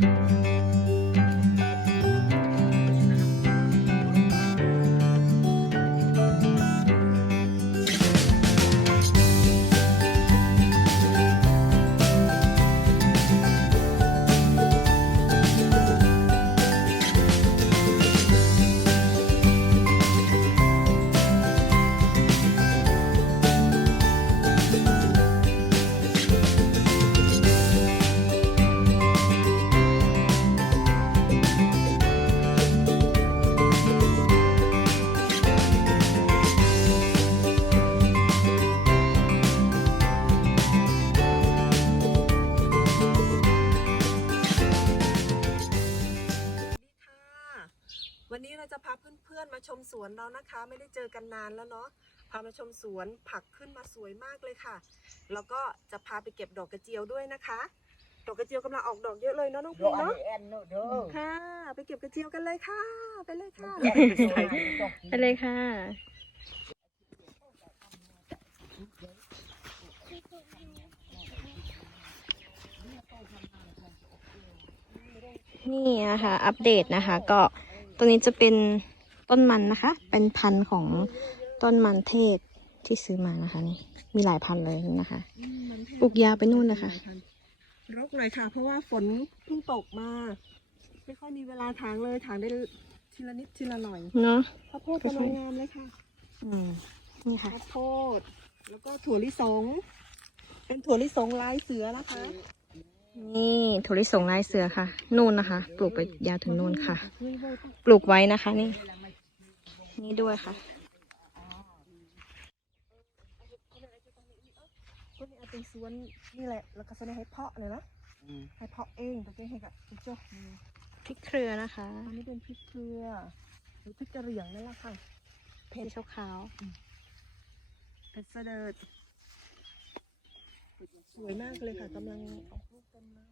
ค่ มาชมสวนเรานะคะ ไม่ได้เจอกันนานแล้วเนาะพามาชมสวนผักขึ้นมาสวยมากเลยค่ะ แล้วก็จะพาไปเก็บดอกกระเจียวด้วยนะคะ ดอกกระเจียวกำลังออกดอกเยอะเลยเนาะน้องโดพีอันเนาะนี้แอนโนเด้อค่ะ ไปเก็บกระเจียวกันเลยค่ะ ไปเลยค่ะแอนสวยจบไปเลยค่ะนี่นะคะ อัปเดตนะคะ ก็ตัวนี้จะเป็น ต้นมันนะคะ เป็นพันธุ์ของต้นมันเทศที่ซื้อมานะคะนี่มีหลายพันธุ์เลยนะคะปลูกยาวไปนู่นเลยค่ะรกหน่อยค่ะ เพราะว่าฝนเพิ่งตกมา ไม่ค่อยมีเวลาถางเลยถางได้ทีละนิดทีละหน่อยเนาะข้าวโพดกำลังงามเลยค่ะ อืมนี่ค่ะข้าวโพด แล้วก็ถั่วลิสง เป็นถั่วลิสงลายเสือนะคะ นี่ถั่วลิสงลายเสือค่ะ นู่นนะคะ ปลูกไปยาวถึงนู่นค่ะ ปลูกไว้นะคะ นี่ นี่ด้วยค่ะก็นี่อาจเป็นสวนนี่แหละ แล้วก็เสนอให้เพาะเลยนะให้เพาะเองตัวเองให้กับเจ้านี่พริกเครือนะคะอันนี้เป็นพริกเกลือหรือพริกกระเหรี่ยงนั่นแหละค่ะเพชรขาวเผ็ดเสดิร์ดสวยมากเลยค่ะกำลังออกลูกเต็มเลย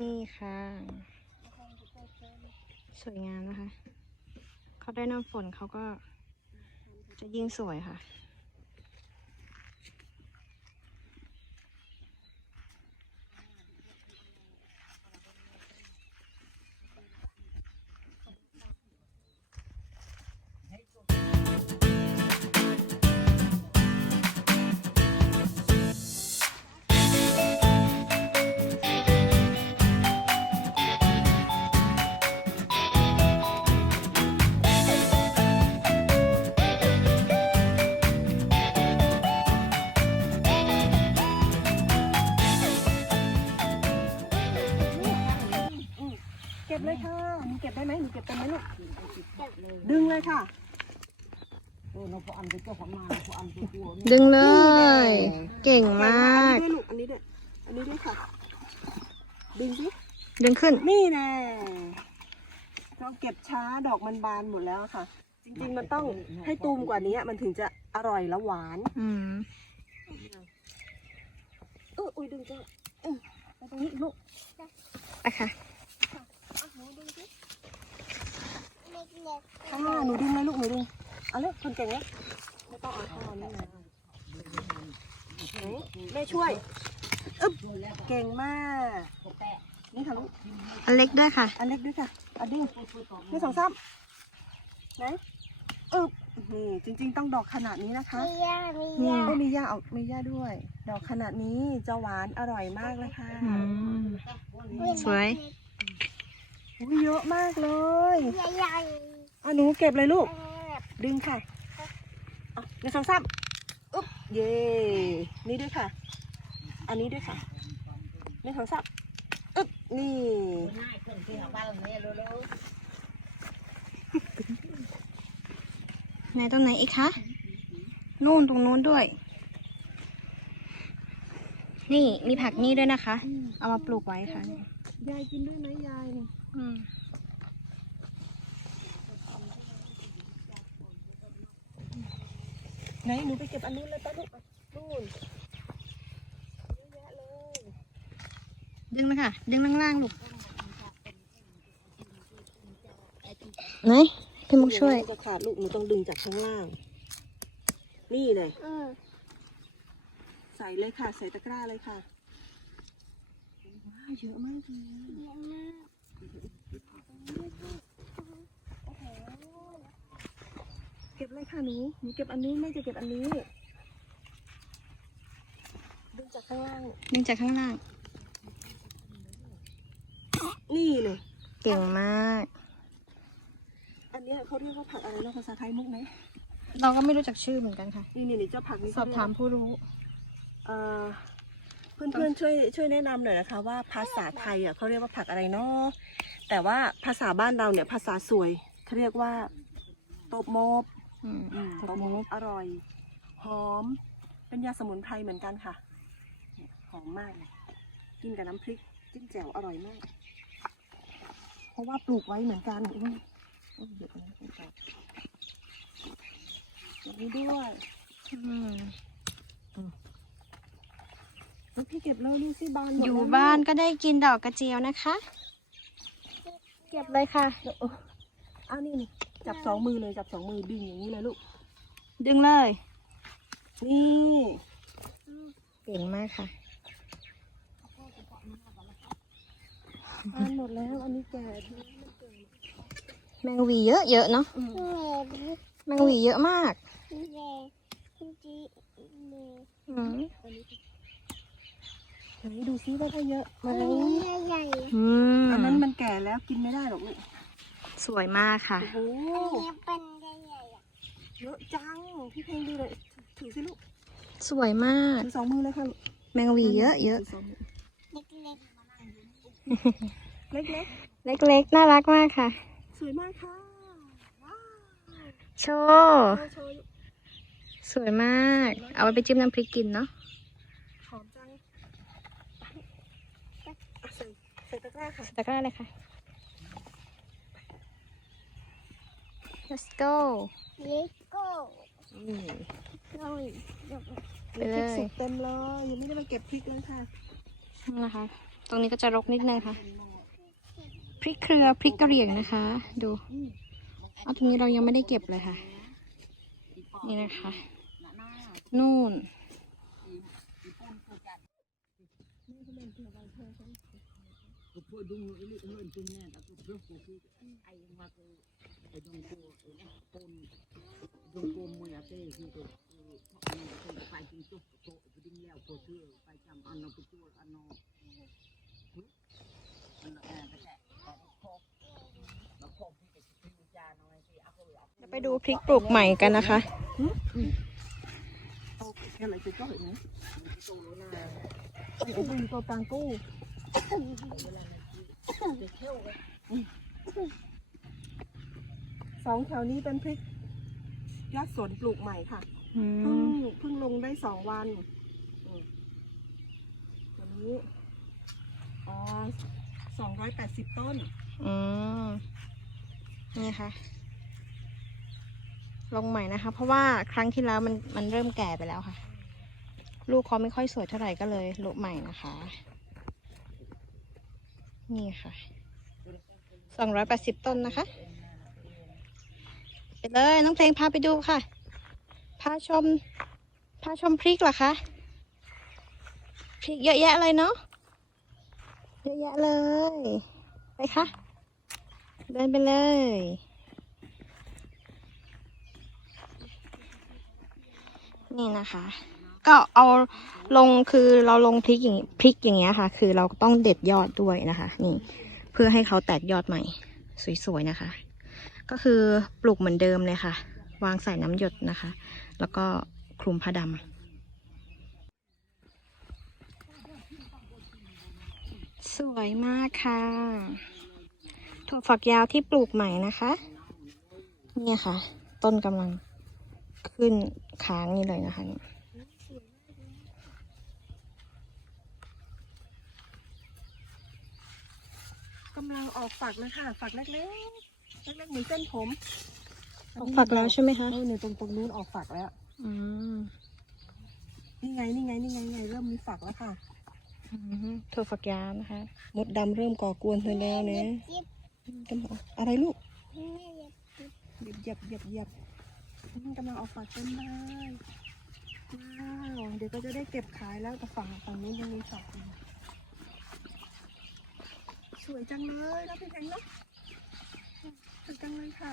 นี่ค่ะ สวยงามนะคะ เขาได้น้ำฝนเขาก็จะยิ่งสวยค่ะ บเลยค่ะหนูเก็บได้ไหมหนูเก็บเป็นไหมลูกดึงเลยค่ะโอ้น้องพออันเป็นเจ้าของนาพออันเป็นตัวดึงเลย เก่งมาก อันนี้ด้วยลูกอันนี้ด้วยอันนี้ด้วยค่ะ ดึงสิดึงขึ้น นี่แน่เราเก็บช้าดอกมันบานหมดแล้วค่ะ จริงๆมันต้องให้ตูมกว่านี้มันถึงจะอร่อยและหวานอืมเอออุ้ยดึงจ้ะเออไปตรงนี้อีกลูกไปค่ะอะหนูดึงสิ ค่ะหนูดึงเลยลูกหนูดึงเอาเลยคนเก่งเนี่ยไม่ต้องเอาท่อนี่นะไหนแม่ช่วยอึ๊บเก่งมากนี่ค่ะลูกอันเล็กด้วยค่ะ อันเล็กด้วยค่ะอันดิ้งนี่สองซ้ำไหนอึ๊บนี่จริง ๆ ต้องดอกขนาดนี้นะคะ มีย่าก็มีย่าเอามีย่าด้วย ดอกขนาดนี้จะหวานอร่อยมากเลยค่ะอืมสวยอุ้ยเยอะมากเลย ใหญ่อะหนูเก็บเลยลูกๆดึงค่ะอะหนึ่งสองสามอุ๊บเย่นี่ด้วยค่ะ อันนี้ด้วยค่ะหนึ่งสองสามอึ๊บนี่ง่ายขึ้นที่หาบ้านนี้เร็วไหนตรงไหนอีกคะนู่นตรงนู้นด้วย นี่มีผักนี่ด้วยนะคะ เอามาปลูกไว้ค่ะยายกินด้วยไหมยายนี่อืม ไหนหนูไปเก็บอันนู้นเลยป้าลูกไปนู่นเยอะแยะเลยดึงเลยค่ะ ดึงล่างๆลูกไหนพี่มุกช่วยเดี๋มันจะขาดลูกหนูต้องดึงจากข้างล่าง นี่เลยอืมใส่เลยค่ะ ใส่ตะกร้าเลยค่ะว้าเยอะมากเลย ก็บเลยค่ะหนูหนูเก็บอันนี้แม่จะเก็บอันนี้ดึงจากข้างล่างดึงจากข้างล่าง นี่เลยเก่งมาก อันเนี้ยเขาเรียกว่าผักอะไรนะภาษาไทยมุกไหมเราก็ไม่รู้จักชื่อเหมือนกันค่ะ นี่นี่นี่เจ้าผักนี่สอบถามผู้รู้เอ่อเพื่อนเพื่อนๆช่วยช่วยแนะนำหน่อยนะคะ ว่าภาษาไทยอะเขาเรียกว่าผักอะไรเนาะแต่ว่าภาษาบ้านเราเนี่ยภาษาสวยเขาเรียกว่าตบโมบ อืมอืมตบโมบอร่อย หอม เป็นยาสมุนไพรเหมือนกันค่ะเนี่ยหอมมากเลยกินกับน้ำพริกจิ้มแจ่วอร่อยมาก เพราะว่าปลูกไว้เหมือนกันอุ้ยอุ้ยเดี๋ยวนะต้องจับแบบนี้ด้วยอืมเฮ้ยพี่เก็บแล้วดูสิบานหมดอยู่แล้วบ้านก็ได้กินดอกกระเจียวนะคะ เก็บเลยค่ะ เอออ้าวนี่นี่ จับสองมือเลยจับสองมือดึงอย่างนี้เลยลูก ดึงเลย นี่เก่งมากค่ะทานหมดแล้วอันนี้แก่ที่แมงวีเยอะเยอะๆเนาะอืมแมงวีเยอะมากอืมอันนี้ดูซิว่าถ้าเยอะไหมอืมอันนั้นมันแก่แล้วกินไม่ได้หรอกลูก สวยมากค่ะ โอ้โหเยอะจัง พี่เพลงดูเลยถือสิลูกสวยมาก ถือสองมือเลยค่ะลูกแมงวีเยอะเยอะถืสงมือเล็กเล็กๆ น่ารักมากค่ะ ๆ สวยมากค่ะว้าวโชว์ โชว์โชว์สวยมาก เอาไว้ไปจิ้มน้ำพริกกินเนาะหอมจังอะใส่ใส่ตะกร้าค่ะ ตะกร้าเลยค่ะ let's go อืมไปเลยพริกสุกเต็มเลยยังไม่ได้มาเก็บพริกเลยค่ะนี่นะคะตรงนี้ก็จะรกนิดนึงค่ะ พริกเครือพริกกะเหรี่ยงนะคะ ดูเอาตรงนี้เรายังไม่ได้เก็บเลยค่ะ นี่นะคะ นู่น ก็พูดดุงอีลิเฮินตุงแน่แต่ก็เพื่อกูคือไอ้มาคือ ไอ้ดงโกไอ้ปนดงโกมวยอาเต้คือตัวคืออันนี้คือไปจริงจุกโตไปดิ้งแล้วโคเชื่อไปจำอันนอไปตัวอันนออันนอแอบแหละเอาพกมาพกพี่ไปซื้อยาหน่อยสิเอาเอาไปดูพริกปลูกใหม่กันนะคะเอาแค่ไหนจะจ่อยไหมไอ้ตัวนี้ตัวกลางกู้ สองแถวนี้เป็นพริกยอดสวนปลูกใหม่ค่ะอืเพิ่งมเพิ่งลงได้สองวันอืมตัวนี้อ๋อสองร้อยแปดสิบต้น อืมนี่ค่ะลงใหม่นะคะ เพราะว่าครั้งที่แล้วมันมันเริ่มแก่ไปแล้วค่ะ ลูกเขาไม่ค่อยสวยเท่าไหร่ก็เลยลุใหม่นะคะ นี่ค่ะสองร้อยแปดสิบต้นนะคะ ไปเลยน้องเพลงพาไปดูค่ะ พาชม พาชมพริกเหรอคะพริกเยอะแยะเลยเนาะเยอะแยะเลย ไปค่ะ เดินไปเลย นี่นะคะ ก็เอาลงคือเราลงพริกอย่างพริกอย่างเงี้ยค่ะ คือเราต้องเด็ดยอดด้วยนะคะ นี่ เพื่อให้เขาแตกยอดใหม่ สวยๆนะคะ ก็คือปลูกเหมือนเดิมเลยค่ะ วางใส่น้ำหยดนะคะ แล้วก็คลุมผ้าดำสวยมากค่ะถั่วฝักยาวที่ปลูกใหม่นะคะ เนี่ยค่ะ ต้นกำลังขึ้นค้างนี่เลยนะคะนี่กำลังออกฝักเลยค่ะ ฝักเล็กๆ เล็กๆเหมือนเส้นผมออกฝักแล้วใช่ไหมคะเออเนี่ยตรงตรงนู้นออกฝักแล้วอืมนี่ไงนี่ไงนี่ไงนี่ไงเริ่มมีฝักแล้วค่ะอืมถั่วฝักยาวนะคะ มดดำเริ่มก่อกวนเธอแล้วเนี่ยกำลังอะไรลูกเหยียบเหยียบเหยียบเหยียบอืมกำลังออกฝักเต็มเลยว้าวเดี๋ยวก็จะได้เก็บขายแล้วแต่ฝั่งฝั่งนู้นยังมีฝักอยู่วยจังเลยนะพี่แพงเนาะ สวยจังเลยค่ะ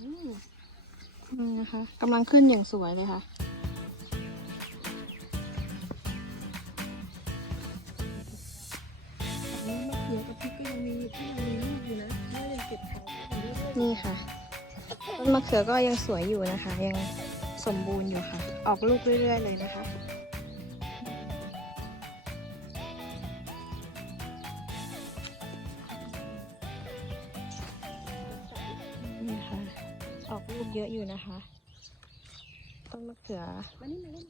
นี่นะคะกำลังขึ้นอย่างสวยเลยค่ะอันมะเขือกับพริกก็ยังมีก็ยังมีอยู่นะยังเก็บขายอยู่เรื่อยๆนี่ค่ะต้นมะเขือก็ยังสวยอยู่นะคะ ยังสมบูรณ์อยู่ค่ะ ออกลูกเรื่อยๆเลยนะคะ ลูกเยอะอยู่นะคะ ต้นมะเขือมานี่มานี่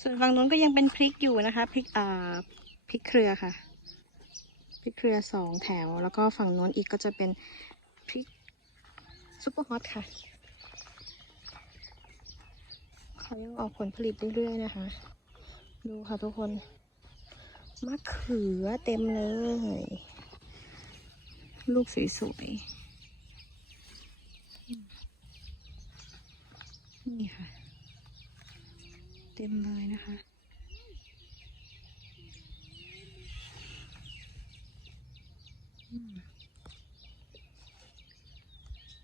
ส่วนฝั่งนู้นก็ยังเป็นพริกอยู่นะคะพริกอ่าพริกเครือค่ะ พริกเครือสองแถว แล้วก็ฝั่งนู้นอีกก็จะเป็น ซุปเปอร์ฮอตค่ะ เขายังออกผลผลิตเรื่อยๆนะคะ ดูค่ะทุกคนมะเขือเต็มเลย ลูกสวยๆ นี่ค่ะ เต็มเลยนะคะอืม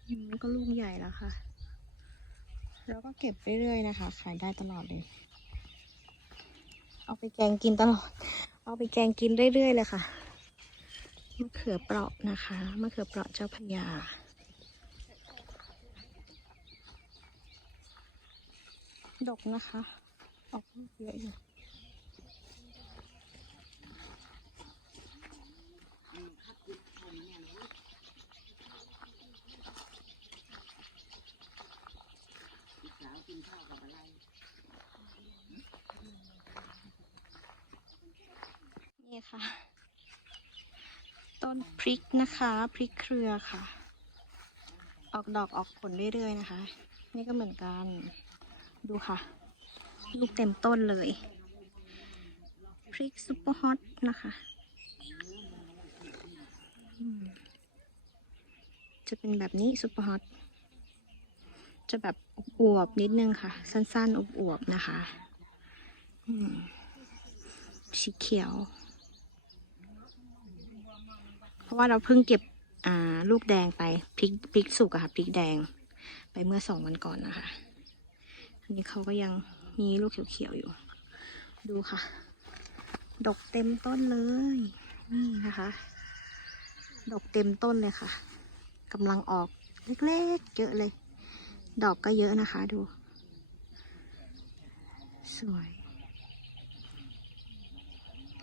อืมก็ลูกใหญ่แล้วค่ะเราก็เก็บเรื่อยๆนะคะ ขายได้ตลอดเลย เอาไปแกงกินตลอด เอาไปแกงกินเรื่อยๆเลยค่ะ มะเขือเปราะนะคะ มะเขือเปราะเจ้าพระยาดกนะคะ ออกเยอะอยู่ สาวกินข้าวกับอะไร นี่ ค่ะ ต้นพริกนะคะพริกเครือค่ะ ออกดอกออกผลเรื่อยๆนะคะ นี่ก็เหมือนกันดูค่ะ ลูกเต็มต้นเลยพริกซุปเปอร์ฮอตนะคะจะเป็นแบบนี้ซุปเปอร์ฮอตจะแบบอวบนิดนึงค่ะ สั้นๆอวบๆนะคะสีเขียว เพราะว่าเราเพิ่งเก็บอ่าลูกแดงไปพริกพริกสุกอะค่ะพริกแดงไปเมื่อสองวันก่อนนะคะอันนี้เขาก็ยังมีลูกเขียวๆอยู่ ดูค่ะ ดกเต็มต้นเลย นี่นะคะ ดกเต็มต้นเลยค่ะกำลังออกเล็กๆเยอะเลย ดอกก็เยอะนะคะ ดู สวย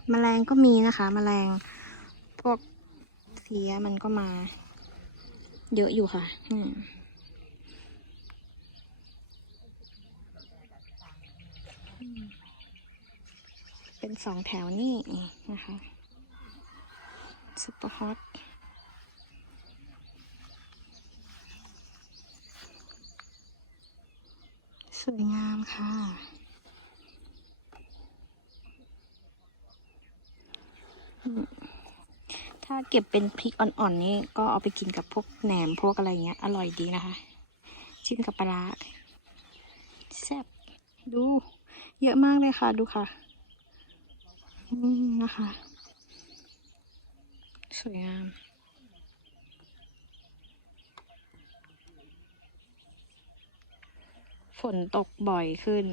แมลงก็มีนะคะแมลงพวก เสียมันก็มา เยอะอยู่ค่ะ อืมเป็นสองแถวนี่นะคะซุปเปอร์ฮอตสวยงามค่ะ ถ้าเก็บเป็นพริกอ่อนๆนี่ก็เอาไปกินกับพวกแหนมพวกอะไรเงี้ย อร่อยดีนะคะจิ้มกับปลาร้าแซ่บดู เยอะมากเลยค่ะดูค่ะนะคะ สวยงามฝนตกบ่อยขึ้น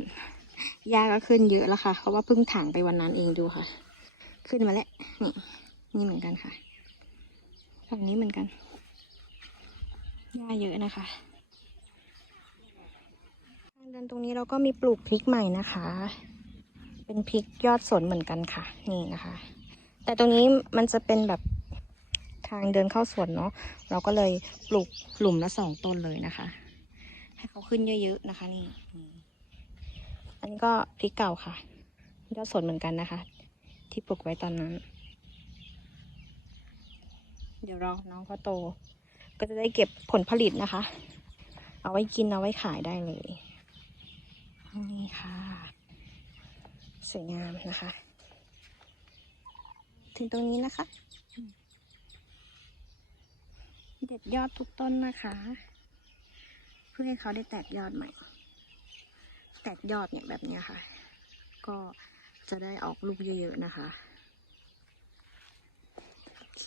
หญ้าก็ขึ้นเยอะแล้วค่ะ เพราะว่าเพิ่งถางไปวันนั้นเองดูค่ะ ขึ้นมาแล้วนี่ นี่เหมือนกันค่ะฝั่งนี้เหมือนกันหญ้าเยอะนะคะทางเดินตรงนี้เราก็มีปลูกพริกใหม่นะคะ เป็นพริกยอดสนเหมือนกันค่ะ นี่นะคะ แต่ตรงนี้มันจะเป็นแบบทางเดินเข้าสวนเนาะเราก็เลยปลูกหลุมละสองต้นเลยนะคะ ให้เขาขึ้นเยอะๆนะคะ นี่อันนี้ก็พริกเก่าค่ะยอดสนเหมือนกันนะคะ ที่ปลูกไว้ตอนนั้น เดี๋ยวรอน้องเขาโต ก็จะได้เก็บผลผลิตนะคะ เอาไว้กินเอาไว้ขายได้เลย นี่ค่ะ สวยงามนะคะ ถึงตรงนี้นะคะ เด็ดยอดทุกต้นนะคะ เพื่อให้เขาได้แตกยอดใหม่ แตกยอดเนี่ยแบบนี้ค่ะ ก็จะได้ออกลูกเยอะๆนะคะโอเค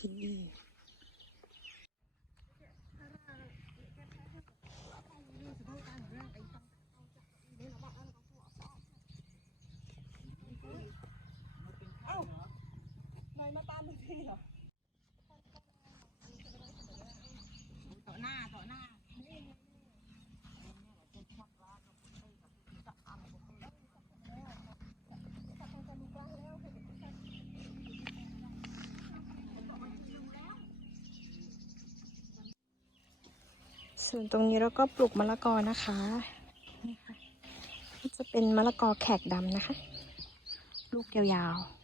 นายมาตามมึงที่เหรอ ต่อหน้าต่อหน้า ส่วนตรงนี้เราก็ปลูกมะละกอนะคะนี่ค่ะจะเป็นมะละกอแขกดำนะคะ ลูกยาวๆ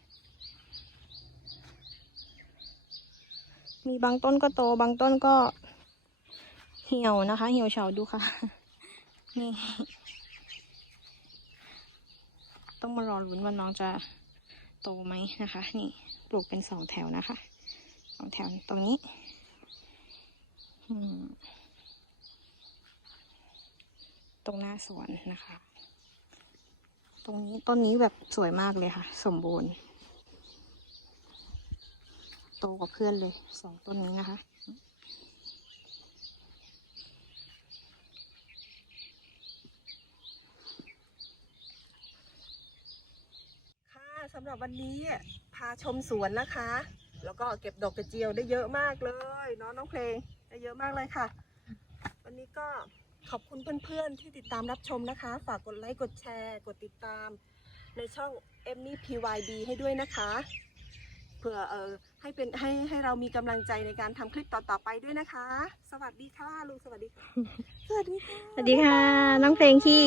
มีบางต้นก็โตบางต้นก็เหี่ยวนะคะ เหี่ยวเฉาดูค่ะ นี่ ต้องมารอลุ้นว่าน้องจะโตไหมนะคะ นี่ปลูกเป็นสองแถวนะคะ สองแถวตรงนี้ อืม ตรงหน้าสวนนะคะ ตรงนี้ต้นนี้แบบสวยมากเลยค่ะ สมบูรณ์ โตกว่าเพื่อนเลยสองต้นนี้นะคะค่ะสำหรับวันนี้พาชมสวนนะคะ แล้วก็เก็บดอกกระเจียวได้เยอะมากเลยเนาะน้องเพลงได้เยอะมากเลยค่ะ วันนี้ก็ ขอบคุณเพื่อนๆที่ติดตามรับชมนะคะ ฝากกดไลค์ กดแชร์ กดติดตาม ในช่อง e m m y PYD ให้ด้วยนะคะ เพื่อเออให้เป็นให้ให้เรามีกำลังใจในการทำคลิปต่อๆไปด้วยนะคะ สวัสดีค่ะลุงสวัสดีค่ะสวัสดีค่ะ สวัสดีค่ะ น้องเพลงที่